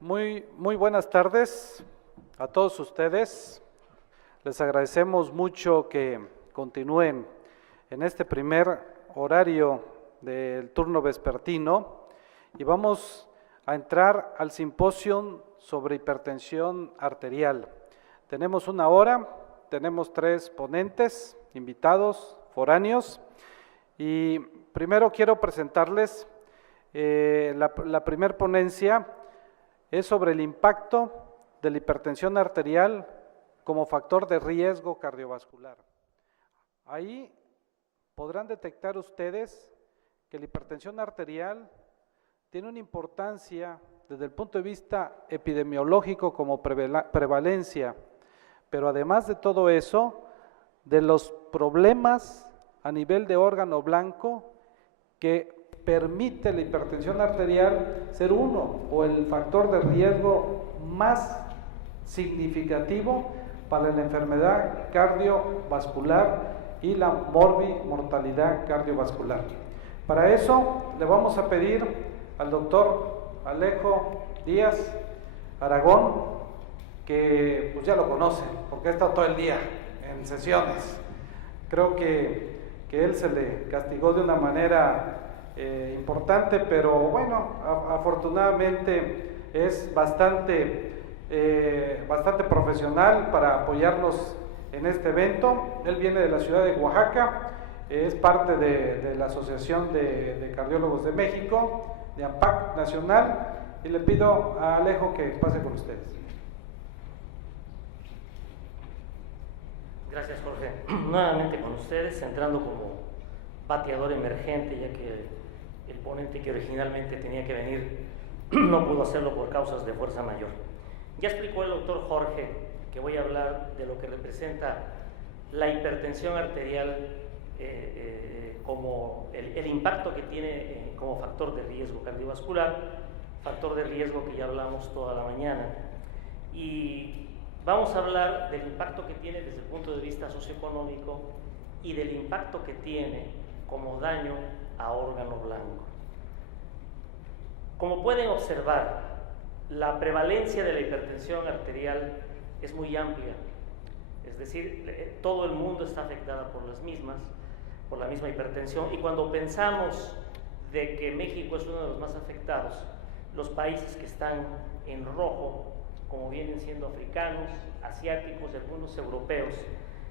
Muy buenas tardes a todos ustedes. Les agradecemos mucho que continúen en este primer horario del turno vespertino y vamos a entrar al simposio sobre hipertensión arterial. Tenemos una hora, tenemos 3 ponentes, invitados, foráneos, y primero quiero presentarles la primer ponencia. Es sobre el impacto de la hipertensión arterial como factor de riesgo cardiovascular. Ahí podrán detectar ustedes que la hipertensión arterial tiene una importancia desde el punto de vista epidemiológico como prevalencia, pero además de todo eso, de los problemas a nivel de órgano blanco que permite la hipertensión arterial ser uno o el factor de riesgo más significativo para la enfermedad cardiovascular y la mortalidad cardiovascular. Para eso le vamos a pedir al doctor Alejo Díaz Aragón, que pues ya lo conocen porque ha estado todo el día en sesiones. Creo que él se le castigó de una manera importante, pero bueno, afortunadamente es bastante profesional para apoyarnos en este evento. Él viene de la ciudad de Oaxaca, es parte de la Asociación de Cardiólogos de México, de AMPAC Nacional, y le pido a Alejo que pase con ustedes. Gracias, Jorge. Nuevamente con ustedes, entrando como bateador emergente, ya que el ponente que originalmente tenía que venir no pudo hacerlo por causas de fuerza mayor. Ya explicó el doctor Jorge que voy a hablar de lo que representa la hipertensión arterial como el impacto que tiene como factor de riesgo cardiovascular, factor de riesgo que ya hablamos toda la mañana. Y vamos a hablar del impacto que tiene desde el punto de vista socioeconómico y del impacto que tiene como daño a órgano blanco. Como pueden observar, la prevalencia de la hipertensión arterial es muy amplia, es decir, todo el mundo está afectado por la misma hipertensión, y cuando pensamos de que México es uno de los más afectados, los países que están en rojo, como vienen siendo africanos, asiáticos y algunos europeos,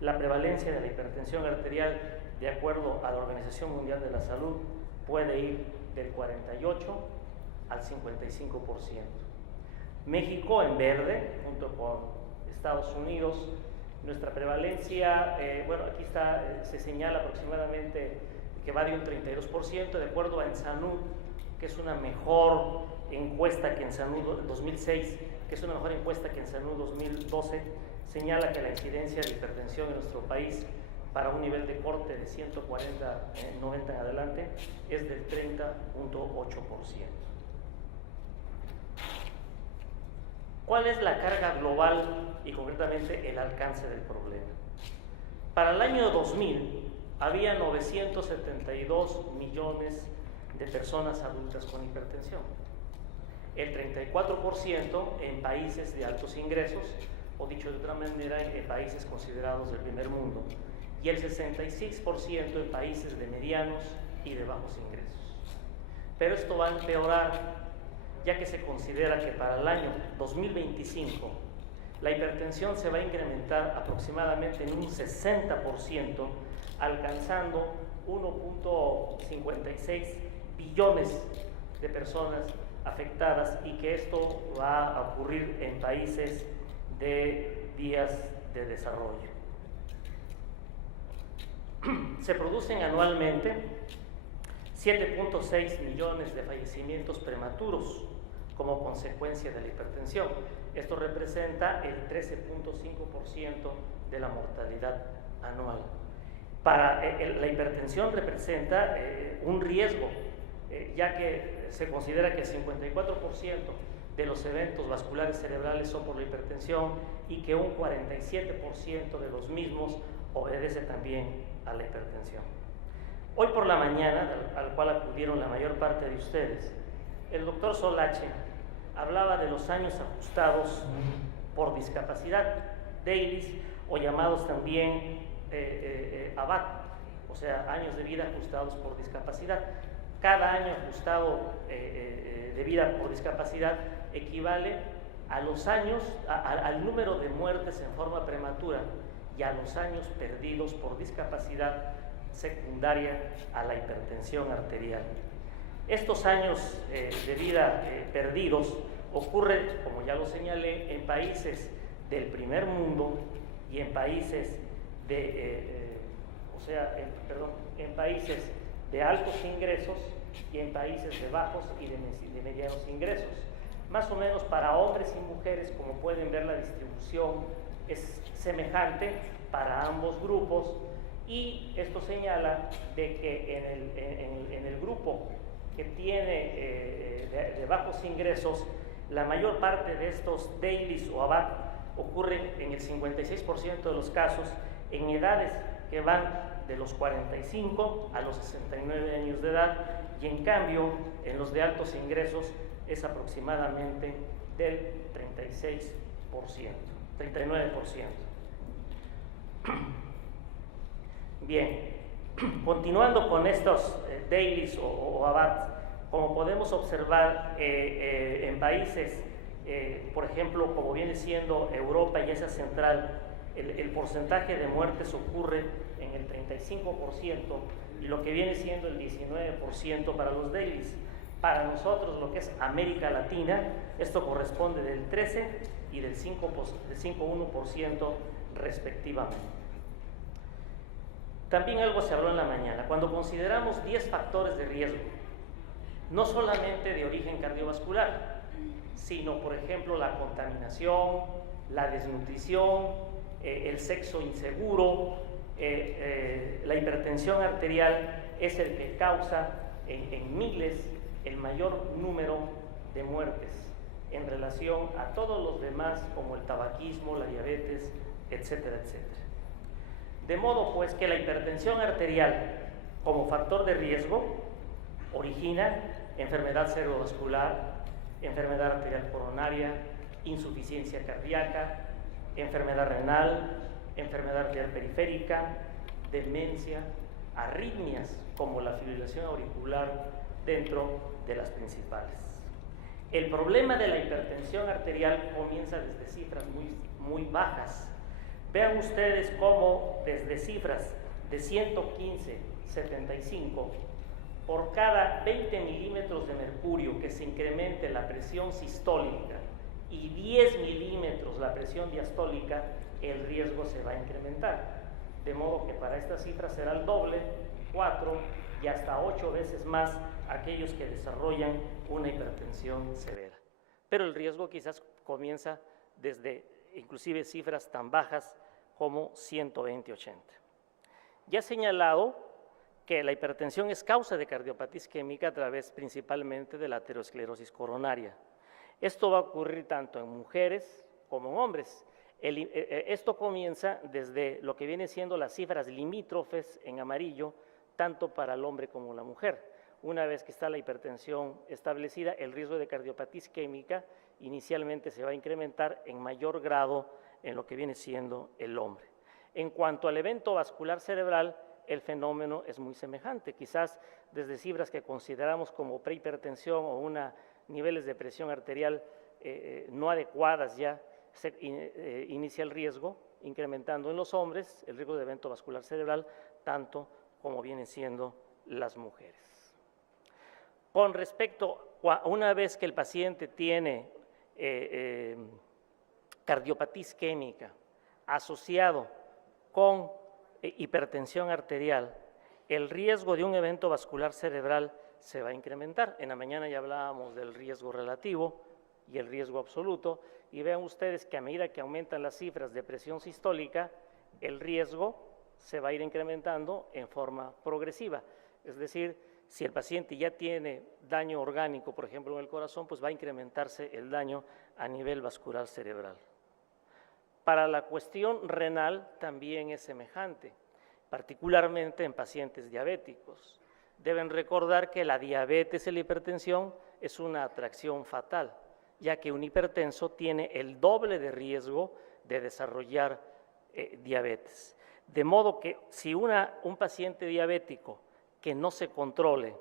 la prevalencia de la hipertensión arterial, de acuerdo a la Organización Mundial de la Salud, puede ir del 48 al 55%. México en verde, junto con Estados Unidos, nuestra prevalencia, bueno, aquí está, se señala aproximadamente que va de un 32%, de acuerdo a Ensanud, que es una mejor encuesta que Ensanud 2006, que es una mejor encuesta que Ensanud 2012, señala que la incidencia de hipertensión en nuestro país para un nivel de corte de 140, 90 en adelante, es del 30.8%. ¿Cuál es la carga global y concretamente el alcance del problema? Para el año 2000 había 972 millones de personas adultas con hipertensión. El 34% en países de altos ingresos, o dicho de otra manera, en países considerados del primer mundo, y el 66% en países de medianos y de bajos ingresos. Pero esto va a empeorar, ya que se considera que para el año 2025 la hipertensión se va a incrementar aproximadamente en un 60%, alcanzando 1.56 billones de personas afectadas, y que esto va a ocurrir en países de vías de desarrollo. Se producen anualmente 7.6 millones de fallecimientos prematuros como consecuencia de la hipertensión. Esto representa el 13.5% de la mortalidad anual. La hipertensión representa un riesgo, ya que se considera que el 54% de los eventos vasculares cerebrales son por la hipertensión, y que un 47% de los mismos obedece también a la hipertensión. Hoy por la mañana, al cual acudieron la mayor parte de ustedes, el doctor Solache hablaba de los años ajustados por discapacidad, DAILYs, o llamados también ABAT, o sea, años de vida ajustados por discapacidad. Cada año ajustado de vida por discapacidad equivale a los años, al número de muertes en forma prematura y a los años perdidos por discapacidad secundaria a la hipertensión arterial. Estos años de vida perdidos ocurren, como ya lo señalé, en países del primer mundo y en países en países de altos ingresos y en países de bajos y de medianos ingresos. Más o menos para hombres y mujeres, como pueden ver, la distribución es semejante para ambos grupos, y esto señala de que en el grupo que tiene de bajos ingresos, la mayor parte de estos DAILYs o ABAT ocurren en el 56% de los casos en edades que van de los 45 a los 69 años de edad, y en cambio en los de altos ingresos es aproximadamente del 36%, 39%. Bien, continuando con estos DAILYs o ABAT, como podemos observar en países, por ejemplo, como viene siendo Europa y Asia Central, el porcentaje de muertes ocurre en el 35%, y lo que viene siendo el 19% para los DAILYs. Para nosotros, lo que es América Latina, esto corresponde del 13 y del 5,1% respectivamente. También algo se habló en la mañana. Cuando consideramos 10 factores de riesgo, no solamente de origen cardiovascular, sino, por ejemplo, la contaminación, la desnutrición, el sexo inseguro, la hipertensión arterial es el que causa en miles el mayor número de muertes en relación a todos los demás, como el tabaquismo, la diabetes, etcétera, etcétera. De modo pues que la hipertensión arterial como factor de riesgo origina enfermedad cerebrovascular, enfermedad arterial coronaria, insuficiencia cardíaca, enfermedad renal, enfermedad arterial periférica, demencia, arritmias como la fibrilación auricular, dentro de las principales. El problema de la hipertensión arterial comienza desde cifras muy bajas. Vean ustedes cómo desde cifras de 115, 75, por cada 20 milímetros de mercurio que se incremente la presión sistólica y 10 milímetros la presión diastólica, el riesgo se va a incrementar. De modo que para estas cifras será el doble, 4 y hasta 8 veces más aquellos que desarrollan una hipertensión severa. Pero el riesgo quizás comienza desde inclusive cifras tan bajas como 120-80. Ya he señalado que la hipertensión es causa de cardiopatía isquémica a través principalmente de la aterosclerosis coronaria. Esto va a ocurrir tanto en mujeres como en hombres. Esto comienza desde lo que viene siendo las cifras limítrofes en amarillo, tanto para el hombre como la mujer. Una vez que está la hipertensión establecida, el riesgo de cardiopatía isquémica inicialmente se va a incrementar en mayor grado en lo que viene siendo el hombre. En cuanto al evento vascular cerebral, el fenómeno es muy semejante. Quizás desde cifras que consideramos como prehipertensión o niveles de presión arterial no adecuadas ya, se inicia el riesgo, incrementando en los hombres el riesgo de evento vascular cerebral, tanto como vienen siendo las mujeres. Con respecto a una vez que el paciente tiene cardiopatía isquémica asociado con hipertensión arterial, el riesgo de un evento vascular cerebral se va a incrementar. En la mañana ya hablábamos del riesgo relativo y el riesgo absoluto, y vean ustedes que a medida que aumentan las cifras de presión sistólica, el riesgo se va a ir incrementando en forma progresiva. Es decir, si el paciente ya tiene daño orgánico, por ejemplo en el corazón, pues va a incrementarse el daño a nivel vascular cerebral. Para la cuestión renal también es semejante, particularmente en pacientes diabéticos. Deben recordar que la diabetes y la hipertensión es una atracción fatal, ya que un hipertenso tiene el doble de riesgo de desarrollar diabetes. De modo que si un paciente diabético que no se controle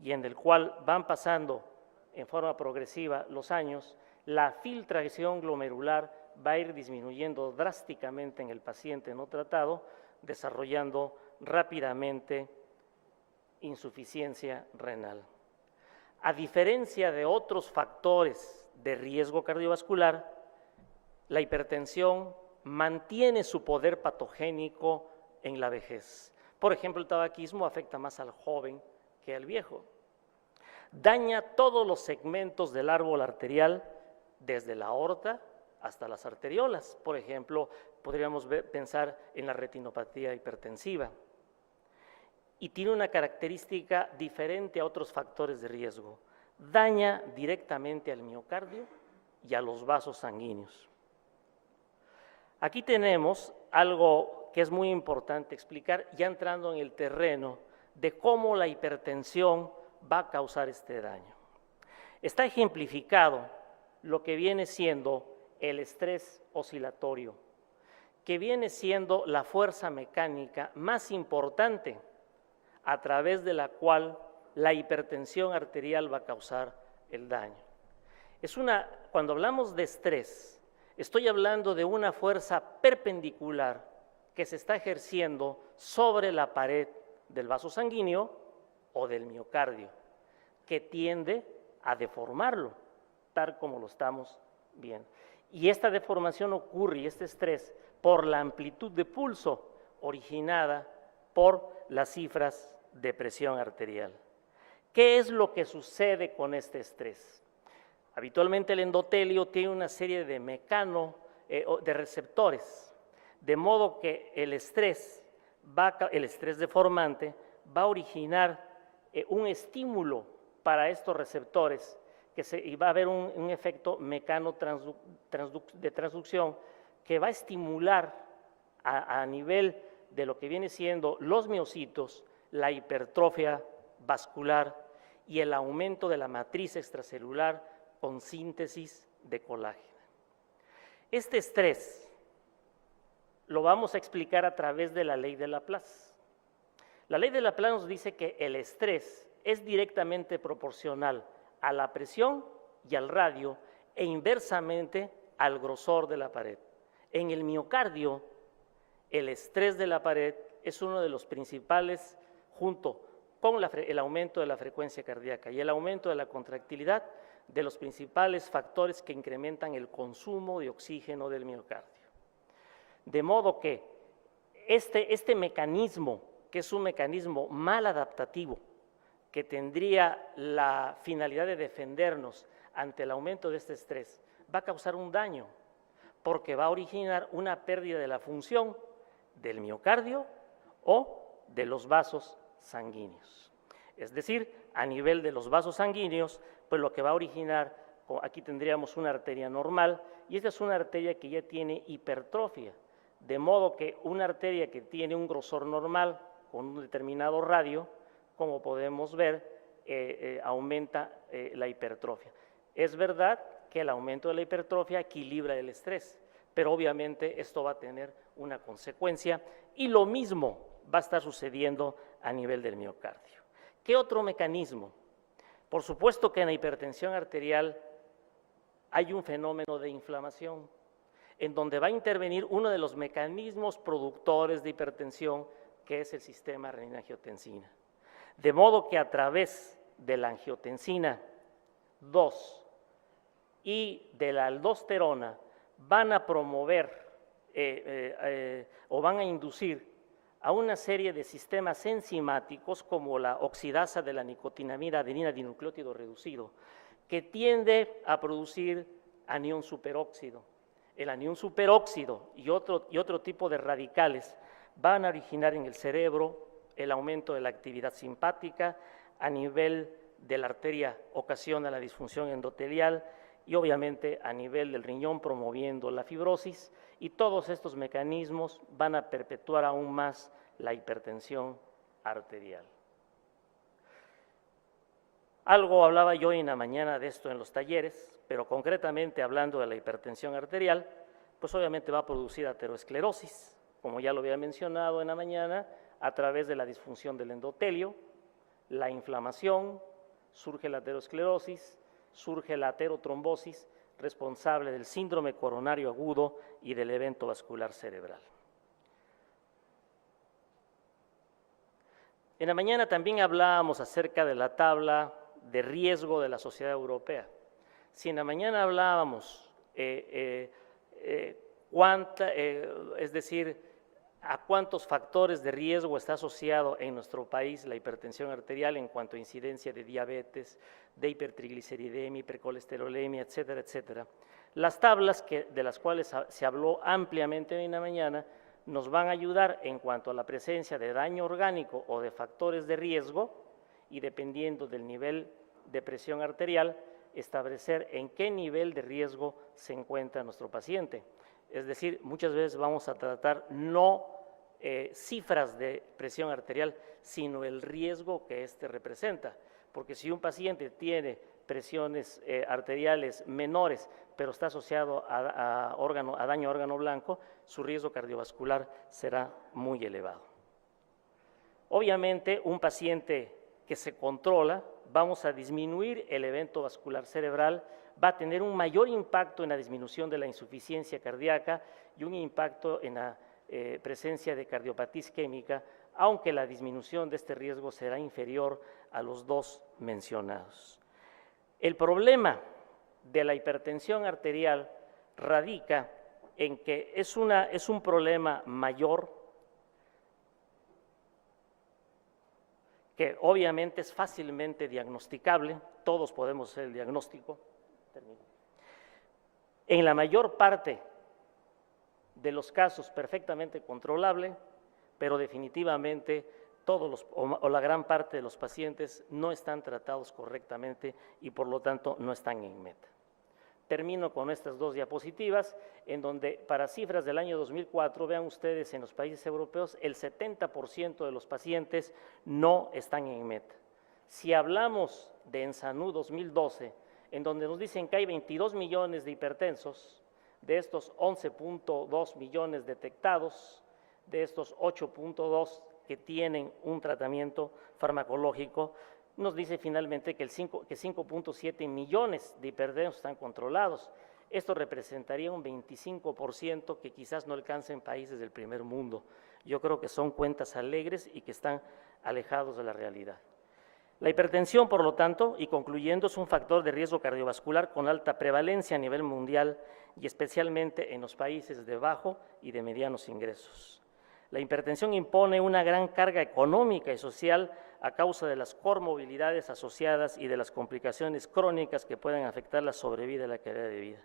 y en el cual van pasando en forma progresiva los años, la filtración glomerular va a ir disminuyendo drásticamente en el paciente no tratado, desarrollando rápidamente insuficiencia renal. A diferencia de otros factores de riesgo cardiovascular, la hipertensión mantiene su poder patogénico en la vejez. Por ejemplo, el tabaquismo afecta más al joven que al viejo. Daña todos los segmentos del árbol arterial, desde la aorta hasta las arteriolas. Por ejemplo, podríamos pensar en la retinopatía hipertensiva. Y tiene una característica diferente a otros factores de riesgo. Daña directamente al miocardio y a los vasos sanguíneos. Aquí tenemos algo que es muy importante explicar, ya entrando en el terreno de cómo la hipertensión va a causar este daño. Está ejemplificado lo que viene siendo el estrés oscilatorio, que viene siendo la fuerza mecánica más importante a través de la cual la hipertensión arterial va a causar el daño. Cuando hablamos de estrés, estoy hablando de una fuerza perpendicular que se está ejerciendo sobre la pared del vaso sanguíneo o del miocardio, que tiende a deformarlo, tal como lo estamos viendo. Y esta deformación ocurre, y este estrés, por la amplitud de pulso originada por las cifras de presión arterial. ¿Qué es lo que sucede con este estrés? Habitualmente el endotelio tiene una serie de de receptores, de modo que el estrés deformante va a originar un estímulo para estos receptores y va a haber un efecto de transducción que va a estimular a nivel de lo que viene siendo los miocitos, la hipertrofia vascular y el aumento de la matriz extracelular con síntesis de colágeno. Este estrés lo vamos a explicar a través de la ley de Laplace. La ley de Laplace nos dice que el estrés es directamente proporcional a la presión y al radio e inversamente al grosor de la pared. En el miocardio, el estrés de la pared es uno de los principales, junto con el aumento de la frecuencia cardíaca y el aumento de la contractilidad, de los principales factores que incrementan el consumo de oxígeno del miocardio. De modo que este mecanismo, que es un mecanismo mal adaptativo, que tendría la finalidad de defendernos ante el aumento de este estrés, va a causar un daño, porque va a originar una pérdida de la función del miocardio o de los vasos sanguíneos. Es decir, a nivel de los vasos sanguíneos, pues lo que va a originar, aquí tendríamos una arteria normal, y esta es una arteria que ya tiene hipertrofia, de modo que una arteria que tiene un grosor normal con un determinado radio, como podemos ver, aumenta la hipertrofia. Es verdad que el aumento de la hipertrofia equilibra el estrés, pero obviamente esto va a tener una consecuencia y lo mismo va a estar sucediendo a nivel del miocardio. ¿Qué otro mecanismo? Por supuesto que en la hipertensión arterial hay un fenómeno de inflamación en donde va a intervenir uno de los mecanismos productores de hipertensión, que es el sistema renina-angiotensina. De modo que a través de la angiotensina 2 y de la aldosterona van a promover o van a inducir a una serie de sistemas enzimáticos como la oxidasa de la nicotinamida adenina dinucleótido reducido, que tiende a producir anión superóxido. El anión superóxido y otro tipo de radicales van a originar en el cerebro el aumento de la actividad simpática, a nivel de la arteria ocasiona la disfunción endotelial y obviamente a nivel del riñón promoviendo la fibrosis, y todos estos mecanismos van a perpetuar aún más la hipertensión arterial. Algo hablaba yo en la mañana de esto en los talleres, pero concretamente hablando de la hipertensión arterial, pues obviamente va a producir aterosclerosis, como ya lo había mencionado en la mañana, a través de la disfunción del endotelio, la inflamación, surge la aterosclerosis, surge la aterotrombosis, responsable del síndrome coronario agudo y del evento vascular cerebral. En la mañana también hablábamos acerca de la tabla de riesgo de la Sociedad Europea. Si en la mañana hablábamos, es decir, a cuántos factores de riesgo está asociado en nuestro país la hipertensión arterial en cuanto a incidencia de diabetes, de hipertrigliceridemia, hipercolesterolemia, etcétera, etcétera. Las tablas de las cuales se habló ampliamente en la mañana nos van a ayudar en cuanto a la presencia de daño orgánico o de factores de riesgo y dependiendo del nivel de presión arterial, establecer en qué nivel de riesgo se encuentra nuestro paciente. Es decir, muchas veces vamos a tratar no cifras de presión arterial, sino el riesgo que éste representa. Porque si un paciente tiene presiones arteriales menores, pero está asociado a daño a órgano blanco, su riesgo cardiovascular será muy elevado. Obviamente, un paciente que se controla, vamos a disminuir el evento vascular cerebral, va a tener un mayor impacto en la disminución de la insuficiencia cardíaca y un impacto en la presencia de cardiopatía isquémica, aunque la disminución de este riesgo será inferior a los dos mencionados. El problema de la hipertensión arterial radica en que es un problema mayor que obviamente es fácilmente diagnosticable, todos podemos hacer el diagnóstico. En la mayor parte de los casos perfectamente controlable, pero definitivamente todos o la gran parte de los pacientes no están tratados correctamente y por lo tanto no están en meta. Termino con estas dos diapositivas, en donde para cifras del año 2004, vean ustedes en los países europeos, el 70% de los pacientes no están en meta. Si hablamos de ENSANU 2012, en donde nos dicen que hay 22 millones de hipertensos, de estos 11.2 millones detectados, de estos 8.2 que tienen un tratamiento farmacológico, nos dice finalmente que 5.7 millones de hipertensos están controlados. Esto representaría un 25% que quizás no alcance en países del primer mundo. Yo creo que son cuentas alegres y que están alejados de la realidad. La hipertensión, por lo tanto, y concluyendo, es un factor de riesgo cardiovascular con alta prevalencia a nivel mundial y especialmente en los países de bajo y de medianos ingresos. La hipertensión impone una gran carga económica y social a causa de las comorbilidades asociadas y de las complicaciones crónicas que pueden afectar la sobrevida y la calidad de vida.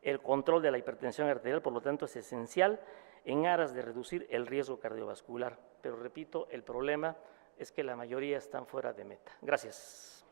El control de la hipertensión arterial, por lo tanto, es esencial en aras de reducir el riesgo cardiovascular. Pero repito, el problema es que la mayoría están fuera de meta. Gracias.